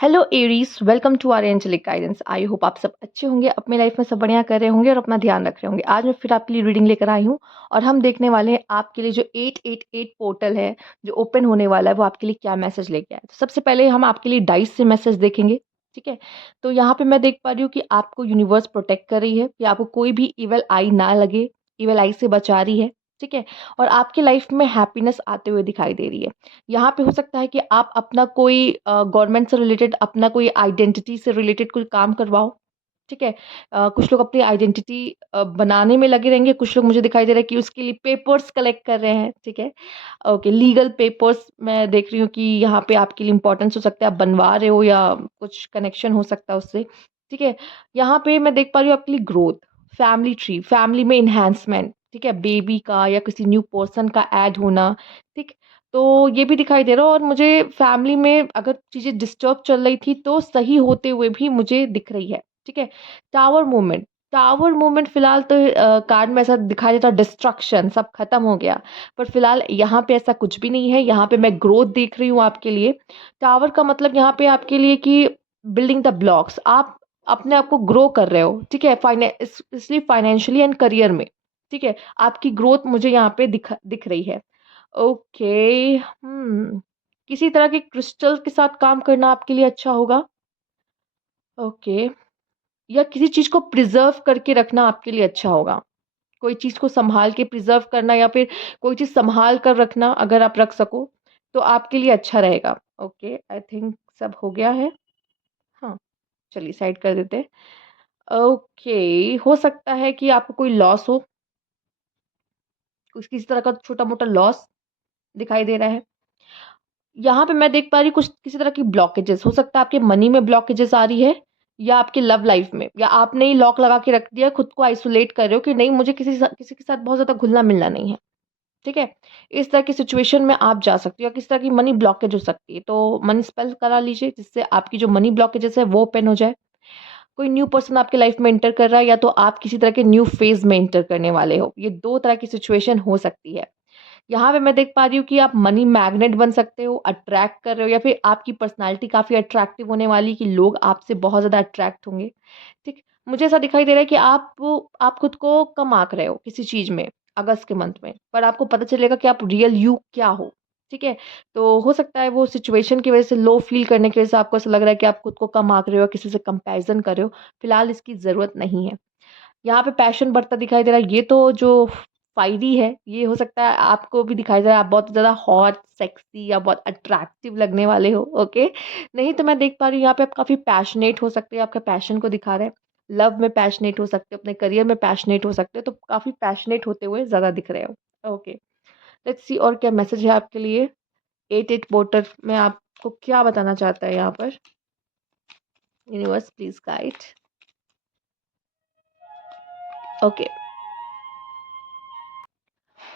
Hello Aries, welcome to our angelic guidance. I hope आप सब अच्छे होंगे, अपने लाइफ में सब बढ़िया कर रहे होंगे और अपना ध्यान रख रहे होंगे। आज मैं फिर आपके लिए रीडिंग लेकर आई हूँ और हम देखने वाले हैं आपके लिए जो 888 पोर्टल है जो ओपन होने वाला है वो आपके लिए क्या मैसेज लेके आया है। तो सबसे पहले हम आपके लिए डाइस से मैसेज देखेंगे। ठीक है, तो यहाँ पे मैं देख पा रही हूँ कि आपको यूनिवर्स प्रोटेक्ट कर रही है कि आपको कोई भी इवल आई ना लगे, इवल आई से बचा रही है। ठीक है, और आपकी लाइफ में हैप्पीनेस आते हुए दिखाई दे रही है। यहाँ पे हो सकता है कि आप अपना कोई गवर्नमेंट से रिलेटेड अपना कोई आइडेंटिटी से रिलेटेड कोई काम करवाओ। ठीक है, कुछ लोग अपनी आइडेंटिटी बनाने में लगे रहेंगे, कुछ लोग मुझे दिखाई दे रहा है कि उसके लिए पेपर्स कलेक्ट कर रहे हैं। ठीक है, ओके, लीगल पेपर्स मैं देख रही हूँ कि यहाँ पे आपके लिए इंपॉर्टेंस हो सकता है, आप बनवा रहे हो या कुछ कनेक्शन हो सकता है उससे। ठीक है, यहाँ पे मैं देख पा रही हूँ आपके लिए ग्रोथ, फैमिली ट्री, फैमिली में इन्हांसमेंट। ठीक है, बेबी का या किसी न्यू पर्सन का ऐड होना। ठीक, तो ये भी दिखाई दे रहा है और मुझे फैमिली में अगर चीज़ें डिस्टर्ब चल रही थी तो सही होते हुए भी मुझे दिख रही है। ठीक है, टावर मूवमेंट, टावर मूवमेंट फिलहाल तो कार्ड में ऐसा दिखाई देता है डिस्ट्रक्शन, सब खत्म हो गया। पर फिलहाल यहाँ पे ऐसा कुछ भी नहीं है, यहाँ पे मैं ग्रोथ देख रही हूँ आपके लिए। टावर का मतलब यहाँ पे आपके लिए कि बिल्डिंग द ब्लॉक्स, आप अपने आप को ग्रो कर रहे हो। ठीक है, इसलिए फाइनेंशियली एंड करियर में। ठीक है, आपकी ग्रोथ मुझे यहाँ पे दिख रही है। ओके, किसी तरह के क्रिस्टल के साथ काम करना आपके लिए अच्छा होगा। ओके, या किसी चीज़ को प्रिजर्व करके रखना आपके लिए अच्छा होगा। कोई चीज़ को सँभाल के प्रिजर्व करना या फिर कोई चीज़ सँभाल कर रखना अगर आप रख सको, तो आपके लिए अच्छा रहेगा। ओके, आई थिंक सब हो गया है। हाँ, चलिए साइड कर देते हैं। ओके, हो सकता है कि आपको कोई लॉस हो, कुछ किसी तरह का छोटा-मोटा लॉस दिखाई दे रहा है। यहाँ पे मैं देख पा रही हूँ कुछ किसी तरह की ब्लॉकेजेस, हो सकता है आपके मनी में ब्लॉकेजेस आ रही है या आपके लव लाइफ में, या आपने ही लॉक लगा के रख दिया, खुद को आइसोलेट कर रहे हो कि नहीं मुझे किसी के साथ बहुत ज़्यादा घुलना-मिलना नहीं है। ठीक है? इस तरह की सिचुएशन में आप जा सकती हो या किसी तरह की मनी ब्लॉकेज हो सकती है। तो मनी स्पेल करा लीजिए जिससे आपकी जो मनी ब्लॉकेजेस है वो ओपन हो जाए। कोई न्यू पर्सन आपकी लाइफ में एंटर कर रहा है या तो आप किसी तरह के न्यू फेज़ में एंटर करने वाले हो। ये 2 तरह की सिचुएशन हो सकती है। यहाँ पे मैं देख पा रही हूँ कि आप मनी मैग्नेट बन सकते हो, अट्रैक्ट कर रहे हो या फिर आपकी पर्सनैलिटी काफ़ी अट्रैक्टिव होने वाली कि लोग आपसे बहुत ज़्यादा अट्रैक्ट होंगे। ठीक? मुझे ऐसा दिखाई दे रहा है कि आप खुद को कम आँक रहे हो किसी चीज़ में अगस्त के मंथ में, पर आपको पता चलेगा कि आप रियल यू क्या हो। ठीक है? तो हो सकता है वो सिचुएशन की वज़ह से लो फ़ील करने की वज़ह से आपको ऐसा लग रहा है कि आप खुद को कम आँक रहे हो, किसी से कंपैरिज़न कर रहे हो। फिलहाल इसकी ज़रूरत नहीं है। यहाँ पे पैशन बढ़ता दिखाई दे रहा है, ये तो जो फायरी है, ये हो सकता है आपको भी दिखाई दे रहा है, आप बहुत ज़्यादा हॉट, सेक्सी या बहुत अट्रैक्टिव लगने वाले हो, ओके? नहीं तो मैं देख पा रही हूँ यहाँ पे आप काफ़ी पैशनेट हो सकते हैं, आपका पैशन को दिखा रहा है। लव में पैशनेट हो सकते हो, अपने करियर में पैशनेट हो सकते हो, तो काफ़ी पैशनेट होते हुए ज़्यादा दिख रहे हो। ओके, लेट्स सी और क्या मैसेज है आपके लिए। 88 पोर्टर में आपको क्या बताना चाहता है यहाँ पर? Universe please guide. ओके,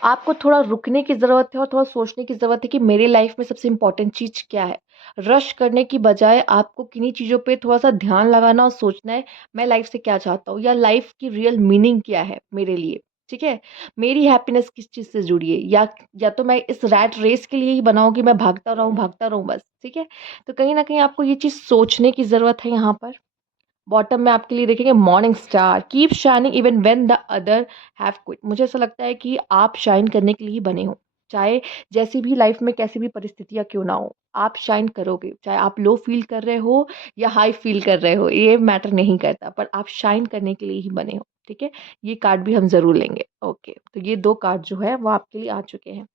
आपको थोड़ा रुकने की ज़रूरत है और थोड़ा सोचने की ज़रूरत है कि मेरी लाइफ में सबसे इम्पोर्टेंट चीज़ क्या है। रश करने की बजाय आपको किन्हीं चीज़ों पे थोड़ा-सा ध्यान लगाना और सोचना है, मैं लाइफ से क्या चाहता हूँ या लाइफ की रियल मीनिंग क्या है मेरे लिए, ठीक है? मेरी हैप्पीनेस किस चीज़ से जुड़ी है, या तो मैं इस रैट रेस के लिए ही बना हूँ कि मैं भागता रहूँ बस, ठीक है? तो कहीं न कहीं आपको ये चीज़ सोचने की ज़रूरत है यहाँ पर। बॉटम में आपके लिए देखेंगे morning star, keep shining even when the other have quit. मुझे ऐसा लगता है कि आप शाइन करने के लिए ही बने हो। चाहे जैसी भी लाइफ में कैसी भी परिस्थितियाँ क्यों ना हो, आप शाइन करोगे। चाहे आप लो फील कर रहे हो या हाई फील कर रहे हो, ये मैटर नहीं करता, पर आप शाइन करने के लिए ही बने हो, ठीक है? ये कार्ड भी हम ज़रूर लेंगे। ओके, तो ये 2 कार्ड जो है वो आपके लिए आ चुके हैं।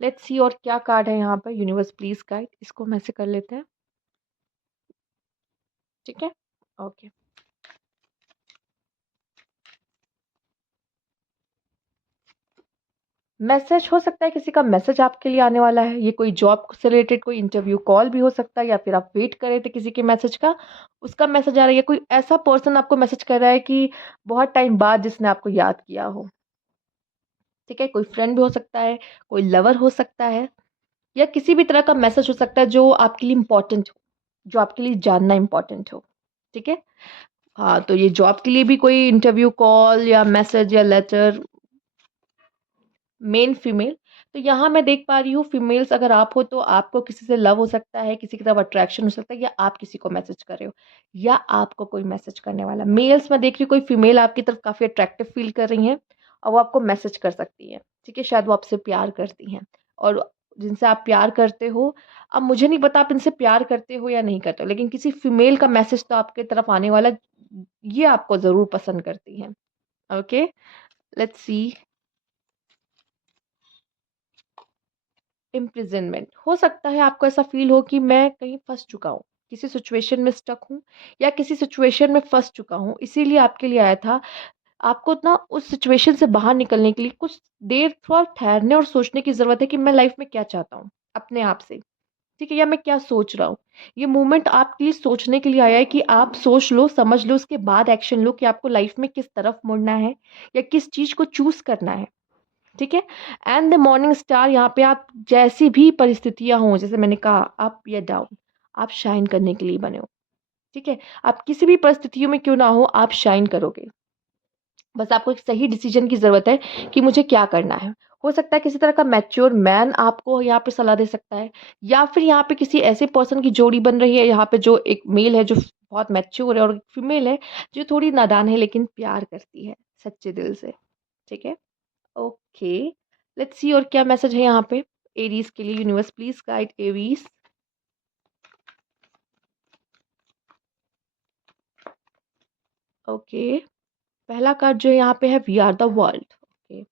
लेट्स सी और क्या कार्ड है यहाँ पर। यूनिवर्स प्लीज़ गाइड, इसको हम ऐसे कर लेते हैं, ठीक है? ओके। मैसेज हो सकता है, किसी का मैसेज आपके लिए आने वाला है। ये कोई जॉब से रिलेटेड कोई इंटरव्यू कॉल भी हो सकता है या फिर आप वेट कर रहे थे किसी के मैसेज का, उसका मैसेज आ रहा है या कोई ऐसा पर्सन आपको मैसेज कर रहा है कि बहुत टाइम बाद जिसने आपको याद किया हो। ठीक है? कोई फ्रेंड भी हो सकता है, कोई लवर हो सकता है या किसी भी तरह का मैसेज हो सकता है जो आपके लिए इम्पोर्टेंट हो, जो आपके लिए जानना इम्पोर्टेंट हो। ठीक है? हाँ, तो ये जॉब के लिए भी कोई इंटरव्यू कॉल या मैसेज या लेटर, मेल फीमेल, तो यहाँ मैं देख पा रही हूँ फीमेल्स अगर आप हो तो आपको किसी से लव हो सकता है, किसी की तरफ अट्रैक्शन हो सकता है, या आप किसी को मैसेज कर रहे हो या आपको कोई मैसेज करने वाला। मेल्स मैं देख रही हूँ कोई फीमेल आपकी तरफ काफ़ी अट्रैक्टिव फ़ील कर रही हैं और वो आपको मैसेज कर सकती है, ठीक है? शायद वो आपसे प्यार करती हैं और जिनसे आप प्यार करते हो, अब मुझे नहीं पता आप इनसे प्यार करते हो या नहीं करते हो, लेकिन किसी फीमेल का मैसेज तो आपके तरफ आने वाला, ये आपको ज़रूर पसंद करती हैं। Okay, let's see. इम्प्रिजनमेंट हो सकता है आपको ऐसा फ़ील हो कि मैं कहीं फँस चुका हूँ, किसी सिचुएशन में स्टक हूँ या किसी सिचुएशन में फँस चुका हूँ, इसीलिए आपके लिए आया था। आपको ना उस सिचुएशन से बाहर निकलने के लिए कुछ देर थोड़ा ठहरने और सोचने की ज़रूरत है कि मैं लाइफ़ में क्या चाहता हूँ, अपने आप से, ठीक है? या मैं क्या सोच रहा हूँ। ये मोमेंट आपके लिए सोचने के लिए आया है कि आप सोच लो, समझ लो, उसके बाद एक्शन लो कि आपको लाइफ़ में किस तरफ मुड़ना है या किस चीज़ को चूज़ करना है। ठीक है? एंड द मॉर्निंग स्टार, यहाँ पे आप जैसी भी परिस्थितियाँ हों, जैसे मैंने कहा अप या डाउन, आप शाइन करने के लिए बने हो, ठीक है? आप किसी भी परिस्थितियों में क्यों ना हो, आप शाइन करोगे। बस आपको एक सही डिसीजन की ज़रूरत है कि मुझे क्या करना है। हो सकता है किसी तरह का मैच्योर मैन आपको यहाँ पे सलाह दे सकता है, या फिर यहाँ पे किसी ऐसे पर्सन की जोड़ी बन रही है, यहाँ पे जो एक मेल है जो बहुत मैच्योर है और एक फीमेल है जो थोड़ी नादान है लेकिन प्यार करती है सच्चे दिल से, ठीक है? ओके, लेट्स सी और क्या मैसेज है यहाँ पे एरीज के लिए। Universe please guide Aries. Okay, पहला कार्ड जो है यहाँ पे है we are the world. Okay,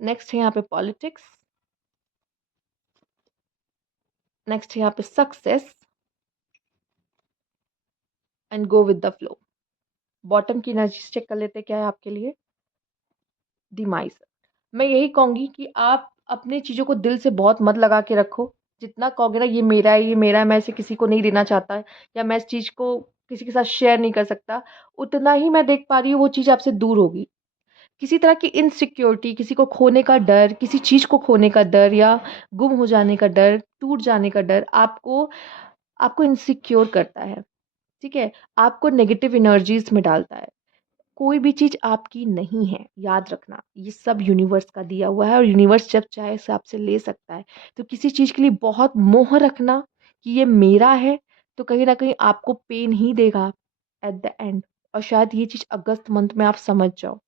next है यहाँ पे पॉलिटिक्स। नेक्स्ट है यहाँ पे success and go with the flow. Bottom की एनर्जी चेक कर लेते हैं क्या है आपके लिए। डिमाइस। मैं यही कहूंगी कि आप अपनी चीजों को दिल से बहुत मत लगा के रखो। जितना कहोगे ना ये मेरा है, ये मेरा है, मैं इसे किसी को नहीं देना चाहता, या मैं इस चीज को किसी के साथ शेयर नहीं कर सकता, उतना ही मैं देख पा रही हूँ वो चीज आपसे दूर होगी। किसी तरह की इनसिक्योरिटी, किसी को खोने का डर, किसी चीज़ को खोने का डर या गुम हो जाने का डर, टूट जाने का डर आपको आपको इनसिक्योर करता है, ठीक है? आपको नेगेटिव एनर्जीज़ में डालता है। कोई भी चीज़ आपकी नहीं है, याद रखना। ये सब यूनिवर्स का दिया हुआ है और यूनिवर्स जब चाहे उसे आपसे ले सकता है। तो किसी चीज़ के लिए बहुत मोह रखना कि ये मेरा है, तो कहीं न कहीं आपको पेन ही देगा एट द एंड, और शायद ये चीज़ अगस्त मंथ में आप समझ जाओ।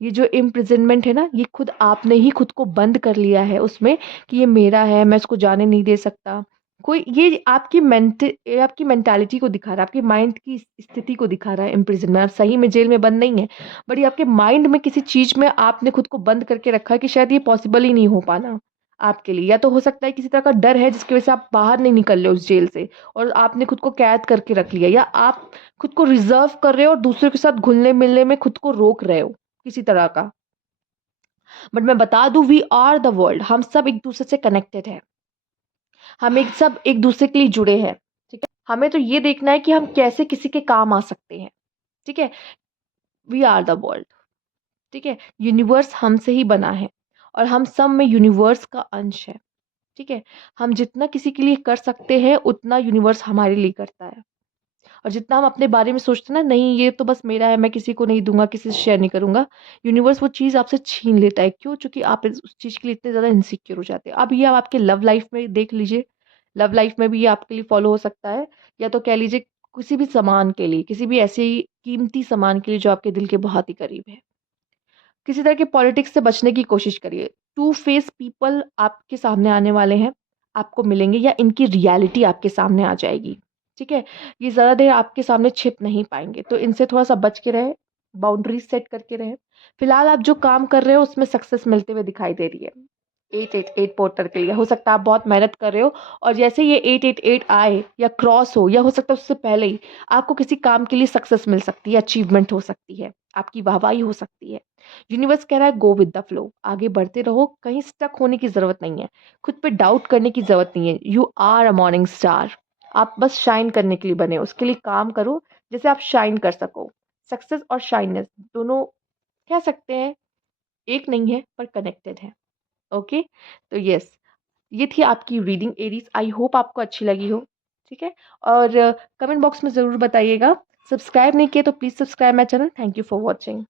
ये जो इम्प्रिजनमेंट है ना, ये खुद आपने ही खुद को बंद कर लिया है उसमें कि ये मेरा है, मैं इसको जाने नहीं दे सकता। कोई ये आपकी मेंटालिटी को दिखा रहा है, आपके माइंड की स्थिति को दिखा रहा है इम्प्रिजनमेंट। आप सही में जेल में बंद नहीं है, बट ये आपके माइंड में किसी चीज़ में आपने खुद को बंद करके रखा है कि शायद ये पॉसिबल ही नहीं हो पाना आपके लिए। या तो हो सकता है किसी तरह का डर है जिसकी वज़ह से आप बाहर नहीं निकल रहे हो उस जेल से और आपने खुद को कैद करके रख लिया, या आप खुद को रिज़र्व कर रहे हो और दूसरों के साथ घुलने-मिलने में खुद को रोक रहे हो। किसी तरह का। बट मैं बता दूँ वी आर द वर्ल्ड, हम सब एक-दूसरे से कनेक्टेड हैं। हम एक सब एक-दूसरे के लिए जुड़े हैं, ठीक है? हमें तो ये देखना है कि हम कैसे किसी के काम आ सकते हैं, ठीक है? वी आर द वर्ल्ड, ठीक है? यूनिवर्स हमसे ही बना है और हम सब में यूनिवर्स का अंश है, ठीक है? हम जितना किसी के लिए कर सकते हैं, उतना यूनिवर्स हमारे लिए करता है। और जितना हम अपने बारे में सोचते हैं ना, नहीं ये तो बस मेरा है, मैं किसी को नहीं दूँगा, किसी से शेयर नहीं करूँगा, यूनिवर्स वो चीज़ आपसे छीन लेता है। क्यों? चूँकि आप इस उस चीज़ के लिए इतने ज़्यादा इनसिक्योर हो जाते हैं। अब ये आप आपके लव लाइफ़ में देख लीजिए, लव लाइफ़ में भी ये आपके लिए फ़ॉलो हो सकता है, या तो कह लीजिए किसी भी सामान के लिए, किसी भी ऐसे ही कीमती सामान के लिए जो आपके दिल के बहुत ही करीब है। किसी तरह की पॉलिटिक्स से बचने की कोशिश करिए। टू फेस पीपल आपके सामने आने वाले हैं, आपको मिलेंगे या इनकी रियलिटी आपके सामने आ जाएगी, ठीक है? ये ज़्यादा देर आपके सामने छिप नहीं पाएँगे, तो इनसे थोड़ा-सा बच के रहें, बाउंड्रीज़ सेट करके रहें। फिलहाल आप जो काम कर रहे हो उसमें सक्सेस मिलते हुए दिखाई दे रही है। 888 पोर्टर के लिए हो सकता है आप बहुत मेहनत कर रहे हो और जैसे ये 888 आए या क्रॉस हो, या हो सकता है उससे पहले ही आपको किसी काम के लिए सक्सेस मिल सकती है, अचीवमेंट हो सकती है, आपकी वाहवाही हो सकती है। यूनिवर्स कह रहा है गो विद द फ्लो, आगे बढ़ते रहो, कहीं स्टक होने की ज़रूरत नहीं है, खुद पे डाउट करने की ज़रूरत नहीं है। You are a morning star, आप बस शाइन करने के लिए बने हो, उसके लिए काम करो जैसे आप शाइन कर सको। सक्सेस और शाइननेस दोनों कह सकते हैं एक नहीं है पर कनेक्टेड है। ओके, तो यस, ये थी आपकी रीडिंग एरीज। आई होप आपको अच्छी लगी हो, ठीक है? और कमेंट बॉक्स में ज़रूर बताइएगा। सब्सक्राइब नहीं किए तो please subscribe my channel. Thank you for watching.